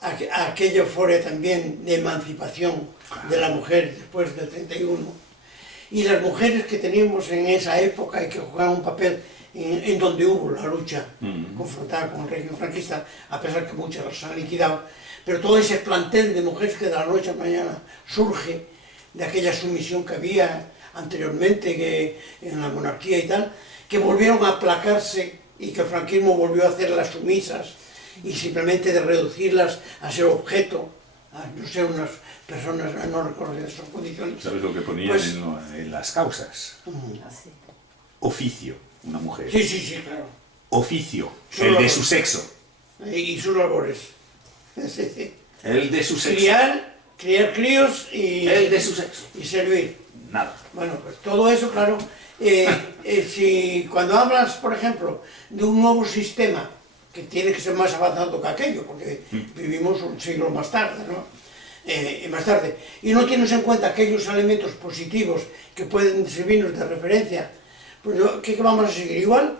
aquella euforia también de emancipación de la mujer después del 31, y las mujeres que teníamos en esa época y que jugaban un papel en donde hubo la lucha confrontada con el régimen franquista, a pesar que muchas las han liquidado, pero todo ese plantel de mujeres que de la noche a la mañana surge de aquella sumisión que había anteriormente que en la monarquía y tal, que volvieron a aplacarse y que el franquismo volvió a hacerlas sumisas y simplemente de reducirlas a ser objeto, a no ser unas personas, no recuerdo de sus condiciones. ¿Sabes lo que ponían pues, en las causas? Oficio, una mujer. Sí, sí, sí, claro. Oficio, el de su sexo. Y sus labores. Sí, sí. El de su sexo. Criar críos y... El de su sexo. Y servir. Nada. Bueno, pues todo eso, claro, si cuando hablas, por ejemplo, de un nuevo sistema que tiene que ser más avanzado que aquello, porque vivimos un siglo más tarde, ¿no? Y no tienes en cuenta aquellos elementos positivos que pueden servirnos de referencia, pues ¿qué vamos a seguir? Igual,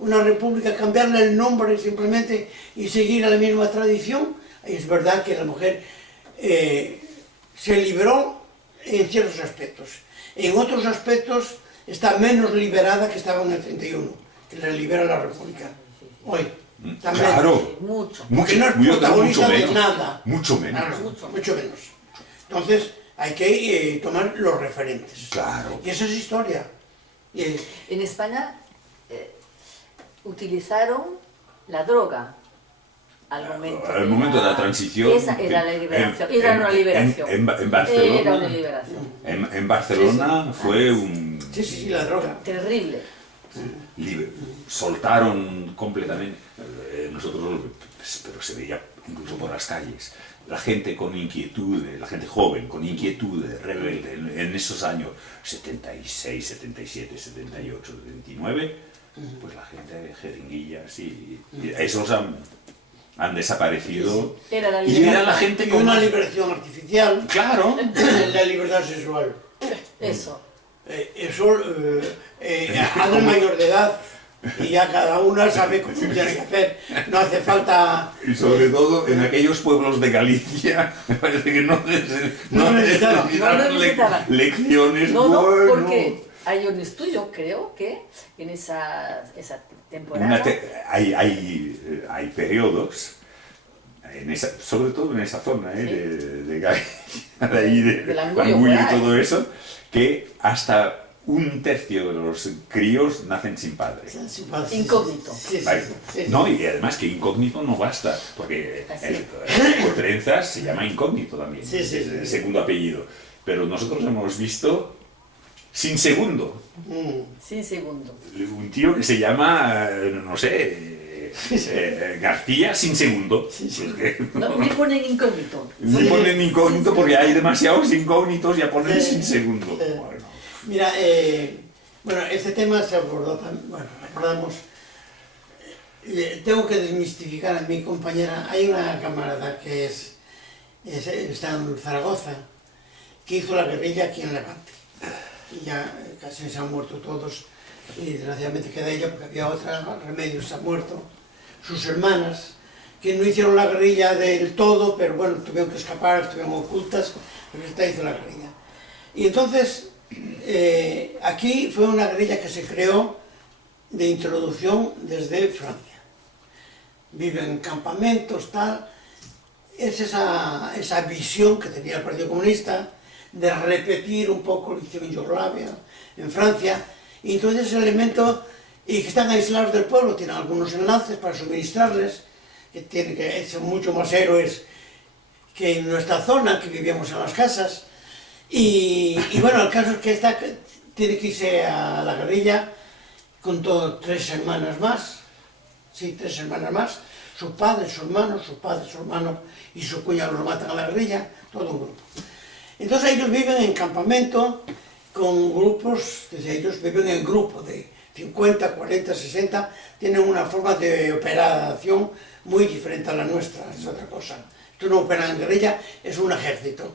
una república, cambiarle el nombre simplemente y seguir a la misma tradición. Es verdad que la mujer se libró en ciertos aspectos. En otros aspectos está menos liberada que estaba en el 31, que la libera la república. Hoy. También. Claro. Mucho. Porque no es protagonista de nada. Mucho menos. Claro, mucho menos. Entonces, hay que tomar los referentes. Claro. Y esa es historia. En España utilizaron la droga al momento de la transición. Esa era la liberación. Era una liberación. En Barcelona, era una liberación. En Barcelona fue un... Sí, la droga. Terrible. Soltaron completamente. Nosotros, pero se veía incluso por las calles. La gente con inquietud, la gente joven, con inquietud, rebelde, en esos años 76, 77, 78, 79, pues la gente de jeringuillas y esos han desaparecido. Sí. Era la y era la gente y con una liberación artificial. Claro. La libertad sexual. Eso. Alguien mayor de edad y ya cada una sabe cómo tiene que hacer. No hace falta... Y sobre todo en aquellos pueblos de Galicia, me parece que no necesitaban lecciones. No, porque hay un estudio, creo que en esa temporada... Hay periodos, sobre todo en esa zona, ¿sí? de Galicia, de ahí, de Angullo y todo eso, que hasta un tercio de los críos nacen sin padre. Incógnito. ¿Vale? No, y además que incógnito no basta, porque el trenzas se llama incógnito también, es el segundo apellido. Pero nosotros hemos visto sin segundo. Sin segundo. Un tío que se llama, no sé, García sin segundo. No, me ponen incógnito. Me ponen incógnito porque hay demasiados incógnitos, ya ponen sin segundo. Bueno. Mira, bueno, este tema se abordó, abordamos. Tengo que desmistificar a mi compañera. Hay una camarada que está en Zaragoza, que hizo la guerrilla aquí en Levante. Y ya casi se han muerto todos, y desgraciadamente queda ella porque había otra, Remedios se ha muerto, sus hermanas, que no hicieron la guerrilla del todo, pero bueno, tuvieron que escapar, estuvieron ocultas, pero esta hizo la guerrilla. Y entonces, aquí fue una guerrilla que se creó de introducción desde Francia. Viven en campamentos, tal. Es esa visión que tenía el Partido Comunista de repetir un poco lo que hicieron en Yugoslavia, en Francia, y entonces ese elemento, y que están aislados del pueblo, tienen algunos enlaces para suministrarles, que tienen que ser mucho más héroes que en nuestra zona, que vivíamos en las casas, y bueno, el caso es que esta tiene que irse a la guerrilla con 3 hermanas más, sí, 3 hermanas más, su padre, su hermano y su cuñado los matan a la guerrilla, todo un grupo. Entonces ellos viven en campamento con grupos, ellos viven en grupo de 50, 40, 60, tienen una forma de operación muy diferente a la nuestra, es otra cosa. Esto no opera en guerrilla, es un ejército.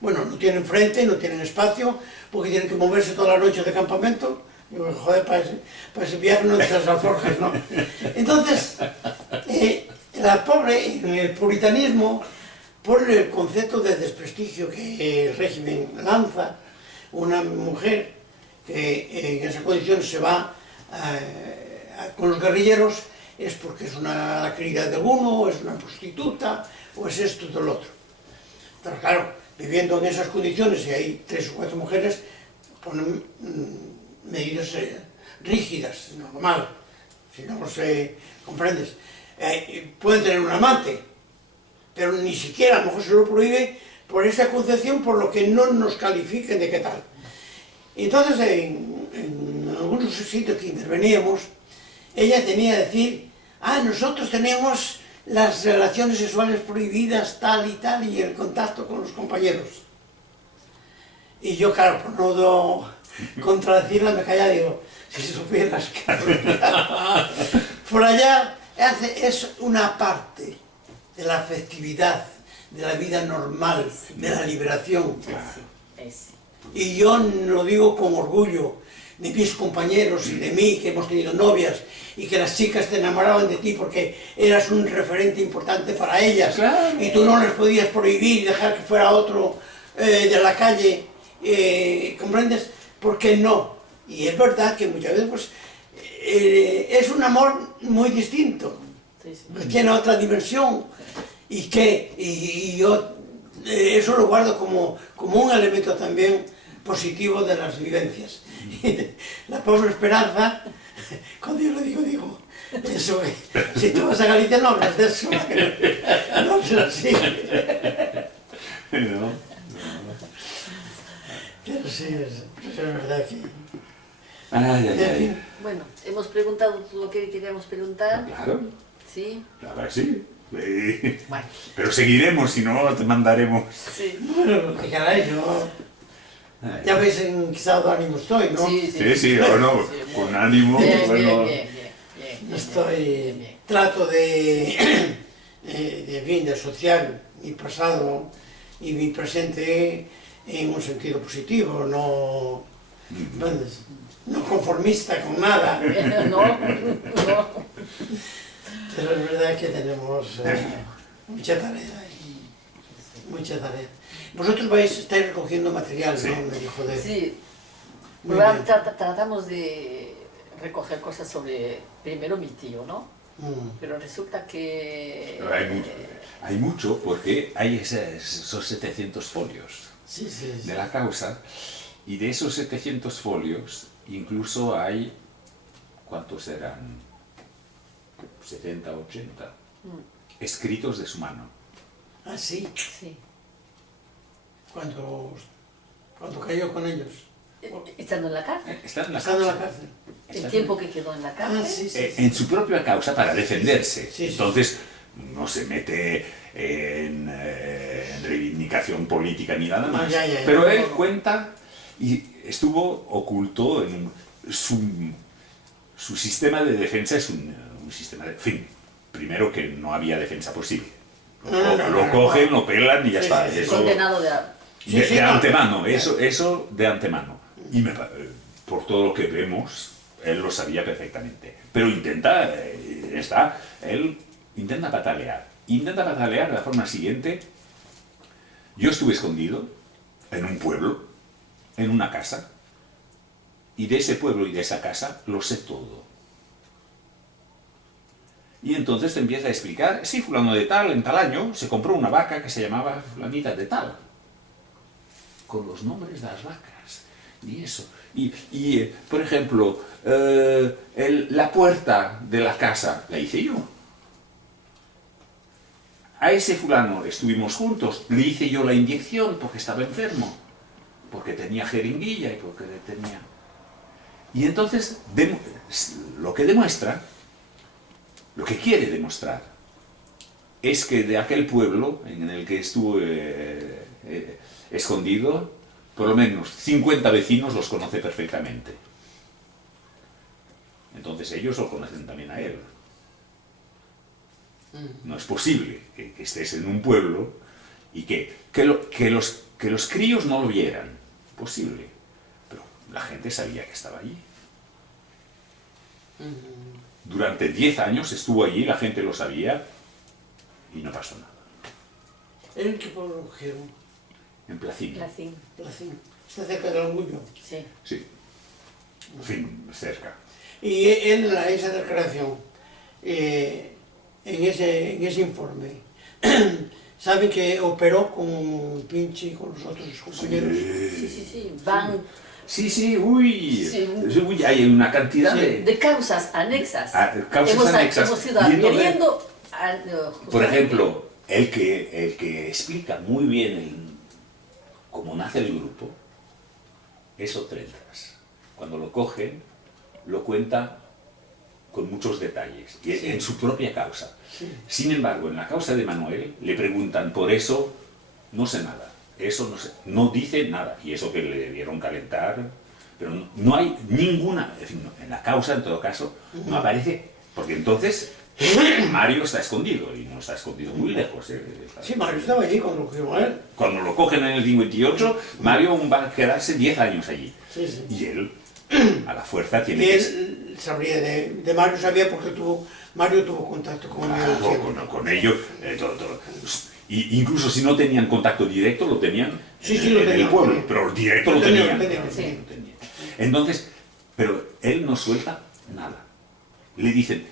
Bueno, no tienen frente, no tienen espacio, porque tienen que moverse toda la noche de campamento. Digo, joder, para ese viaje no te das alforjas, ¿no? Entonces, La pobre, en el puritanismo, por el concepto de desprestigio que el régimen lanza, una mujer que en esa condición se va con los guerrilleros es porque es la querida de uno, o es una prostituta, o es esto o lo otro. Pero claro, viviendo en esas condiciones y hay 3 o 4 mujeres, ponen medidas rígidas, normal, si no se comprendes. Pueden tener un amante, pero ni siquiera a lo mejor se lo prohíbe por esa concepción, por lo que no nos califiquen de qué tal. Entonces, en algunos sitios que interveníamos, ella tenía que decir, nosotros tenemos las relaciones sexuales prohibidas, tal, y el contacto con los compañeros. Y yo, claro, por no contradecirla, me callaba y digo, si supieras que por allá es una parte de la afectividad, de la vida normal, de la liberación. Y yo lo digo con orgullo de mis compañeros y de mí, que hemos tenido novias, y que las chicas te enamoraban de ti porque eras un referente importante para ellas, claro. Y tú no les podías prohibir y dejar que fuera otro de la calle, ¿comprendes? ¿Por qué no? Y es verdad que muchas veces pues, es un amor muy distinto, pues tiene otra dimensión, y yo eso lo guardo como un elemento también positivo de las vivencias. La pobre Esperanza, cuando yo lo digo, eso, si tú vas a Galicia no hablas de eso, no es así. No. Pero sí, es verdad que... Bueno, hemos preguntado todo lo que queríamos preguntar. Claro. Sí. Claro, sí. Bueno. Pero seguiremos, si no te mandaremos. Sí. Bueno, que caray, yo... Ya veis en qué estado de ánimo estoy, ¿no? Sí, bueno, sí, con ánimo. Bien, bueno. bien. Trato de asociar mi pasado y mi presente en un sentido positivo, no conformista con nada. No. Pero es verdad que tenemos mucha tarea. Vosotros estáis recogiendo material, sí. ¿no? Me dijo de... Sí. Tratamos de recoger cosas sobre, primero mi tío, ¿no? Pero resulta que... Pero hay mucho, porque hay esos 700 folios de la causa, y de esos 700 folios, incluso hay, ¿cuántos eran? 70, 80, escritos de su mano. ¿Ah, sí? Sí. Cuando cayó con ellos. Estando en la cárcel. Estando en la cárcel. El tiempo que quedó en la cárcel. Sí. En su propia causa para defenderse. Sí. Entonces, no se mete en reivindicación política ni nada más. Pero él cuenta, y estuvo oculto en su sistema de defensa es un sistema de... En fin, primero que no había defensa posible. Lo cogen, lo pelan y ya está. Eso, condenado de antemano, eso de antemano. Y por todo lo que vemos, él lo sabía perfectamente. Pero él intenta patalear. Intenta patalear de la forma siguiente. Yo estuve escondido en un pueblo, en una casa, y de ese pueblo y de esa casa lo sé todo. Y entonces te empieza a explicar, sí, fulano de tal, en tal año, se compró una vaca que se llamaba fulanita de tal, con los nombres de las vacas, y eso. Y por ejemplo, la puerta de la casa la hice yo. A ese fulano estuvimos juntos, le hice yo la inyección porque estaba enfermo, porque tenía jeringuilla y porque tenía... Y entonces, lo que demuestra, lo que quiere demostrar, es que de aquel pueblo en el que estuvo escondido, por lo menos 50 vecinos los conoce perfectamente. Entonces ellos lo conocen también a él. No es posible que estés en un pueblo y que los críos no lo vieran. Posible. Pero la gente sabía que estaba allí. Durante 10 años estuvo allí, la gente lo sabía, y no pasó nada. ¿En qué pueblo lo cogieron? En Placín. Placín. Placín. Está cerca del Orgullo. Sí. Sí. En fin, cerca. Y en esa declaración, en ese informe, saben que operó con Pinchi y con los otros compañeros. Sí. Van Sí, uy. Sí. Uy, hay una cantidad de causas anexas. Causas anexas. Hemos ido Y entonces, adhiriendo por ejemplo, el que explica muy bien cómo nace el grupo es Otrentras. Cuando lo cogen, lo cuenta con muchos detalles, y en su propia causa. Sí. Sin embargo, en la causa de Manuel le preguntan por eso, no sé nada. Eso no dice nada, y eso que le debieron calentar, pero no hay ninguna, en fin, en la causa, en todo caso, no aparece, porque entonces Mario está escondido, y no está escondido muy lejos. Sí, Mario estaba allí cuando lo cogieron a él. Cuando lo cogen en el 58, Mario va a quedarse 10 años allí, Sí. y él, a la fuerza, Y tiene que... él sabría de Mario, sabía porque Mario tuvo contacto con él. Claro, con ellos, todo. Y incluso si no tenían contacto directo, lo tenían Sí, en lo el tenían, pueblo, sí. pero directo Lo lo tenían, tenían. lo tenían. Lo tenían. Entonces, pero él no suelta nada. Le dicen,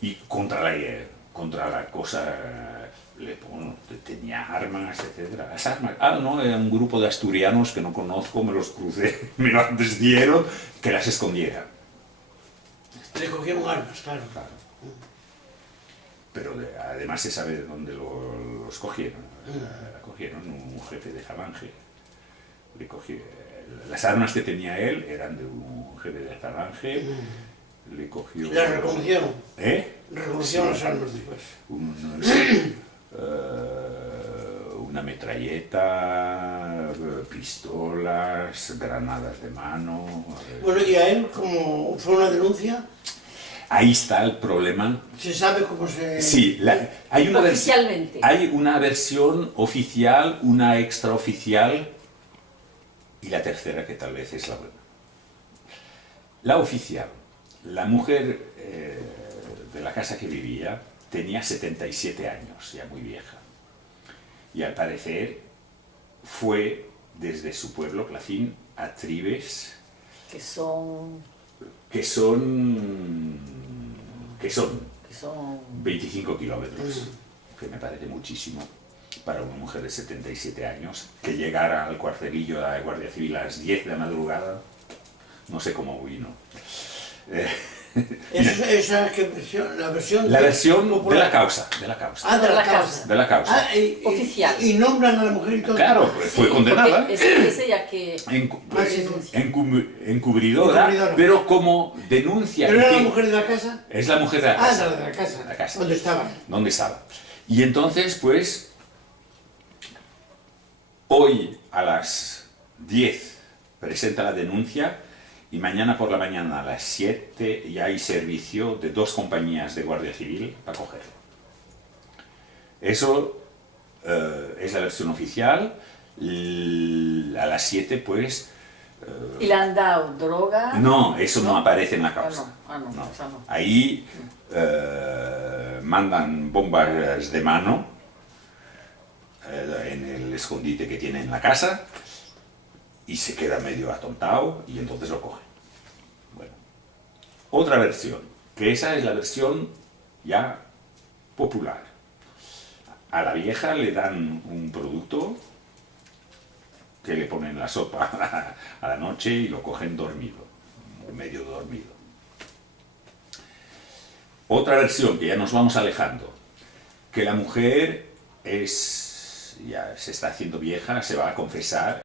y contra la cosa, tenía armas, etc. Las armas, no, era un grupo de asturianos que no conozco, me los crucé, me las desdieron, que las escondiera. Le cogieron armas, claro. Claro. Pero además se sabe de dónde los cogieron. Cogieron un jefe de Falange. Las armas que tenía él eran de un jefe de Falange. Le cogió... ¿Las reconocieron? Reconocieron Sí. las armas después. Una metralleta, pistolas, granadas de mano... Bueno, y a él, como fue una denuncia, Ahí está el problema. se sabe cómo se... Sí, hay una Oficialmente. Hay una versión oficial, una extraoficial y la tercera que tal vez es la buena. La oficial, la mujer de la casa que vivía tenía 77 años, ya muy vieja. Y al parecer fue desde su pueblo, Placín, a Tribes, Que son 25 kilómetros, que me parece muchísimo para una mujer de 77 años, que llegara al cuartelillo de la Guardia Civil a las 10 de la madrugada, no sé cómo vino. ¿Esa qué versión? La versión... La versión de popular. la causa. De la causa. causa. De la causa. Oficial. Y nombran a la mujer y todo. Claro, pues fue condenada. porque es ella que Encubridora, Encubridora. pero como denuncia... ¿Pero era la que- mujer de la casa? Es la mujer de la casa. La de la casa. La casa. ¿Dónde estaba? ¿Dónde estaba? Y entonces, pues, hoy a las 10 presenta la denuncia y mañana por la mañana a las 7 ya hay servicio de 2 compañías de Guardia Civil para cogerlo. Eso es la versión oficial. A las 7, pues... y le han dado droga. No, eso no ¿No? aparece en la causa. No. Ahí mandan bombas de mano en el escondite que tiene en la casa y se queda medio atontado y entonces lo cogen. Bueno, otra versión, que esa es la versión ya popular. A la vieja le dan un producto que le ponen la sopa a la noche y lo cogen dormido, medio dormido. Otra versión, que ya nos vamos alejando, que la mujer ya se está haciendo vieja, se va a confesar